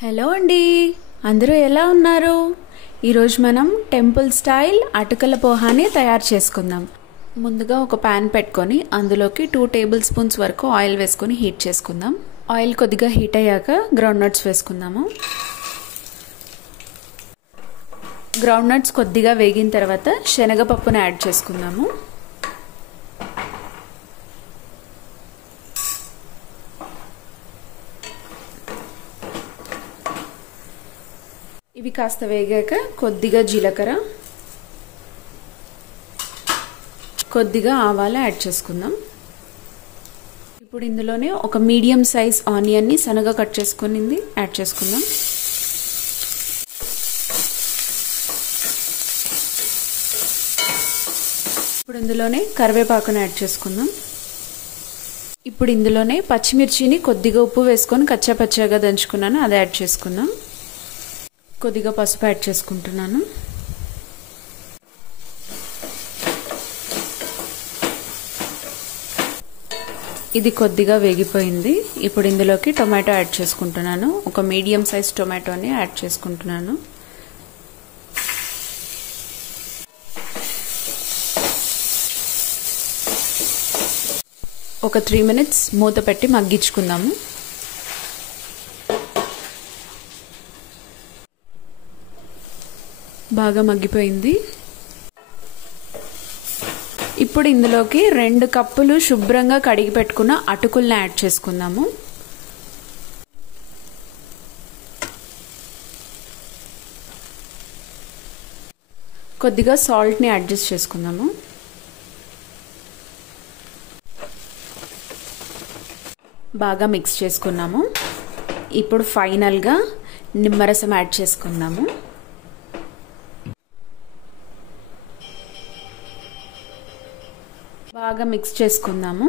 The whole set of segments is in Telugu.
హలో అండి, అందరూ ఎలా ఉన్నారు? ఈరోజు మనం టెంపుల్ స్టైల్ అటుకల పోహాని తయారు చేసుకుందాం. ముందుగా ఒక ప్యాన్ పెట్టుకొని అందులోకి 2 టేబుల్ స్పూన్స్ వరకు ఆయిల్ వేసుకొని హీట్ చేసుకుందాం. ఆయిల్ కొద్దిగా హీట్ అయ్యాక గ్రౌండ్ నట్స్ వేసుకుందాము. గ్రౌండ్ నట్స్ కొద్దిగా వేగిన తర్వాత శనగపప్పును యాడ్ చేసుకుందాము. ఇవి కాస్త వేగాక కొద్దిగా జీలకర్ర, కొద్దిగా ఆవాలు యాడ్ చేసుకుందాం. ఇప్పుడు ఇందులోనే ఒక మీడియం సైజ్ ఆనియన్ని సన్నగా కట్ చేసుకునింది యాడ్ చేసుకుందాం. ఇప్పుడు ఇందులోనే కరివేపాకును యాడ్ చేసుకుందాం. ఇప్పుడు ఇందులోనే పచ్చిమిర్చిని కొద్దిగా ఉప్పు వేసుకొని కచ్చాపచ్చాగా దంచుకున్నాను, అది యాడ్ చేసుకుందాం. కొద్దిగా పసుపు యాడ్ చేసుకుంటున్నాను. ఇది కొద్దిగా వేగిపోయింది. ఇప్పుడు ఇందులోకి టొమాటో యాడ్ చేసుకుంటున్నాను. ఒక మీడియం సైజ్ టొమాటోని యాడ్ చేసుకుంటున్నాను. ఒక 3 మినిట్స్ మూత పెట్టి మగ్గించుకుందాము. బాగా మగ్గిపోయింది. ఇప్పుడు ఇందులోకి 2 కప్పులు శుభ్రంగా కడిగి పెట్టుకున్న అటుకుల్ని యాడ్ చేసుకుందాము. కొద్దిగా సాల్ట్ని అడ్జస్ట్ చేసుకుందాము. బాగా మిక్స్ చేసుకున్నాము. ఇప్పుడు ఫైనల్గా నిమ్మరసం యాడ్ చేసుకుందాము. బాగా మిక్స్ చేసుకుందాము.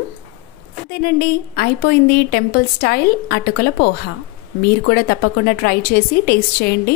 అంతేనండి, అయిపోయింది టెంపుల్ స్టైల్ అటుకుల పోహా. మీరు కూడా తప్పకుండా ట్రై చేసి టేస్ట్ చేయండి.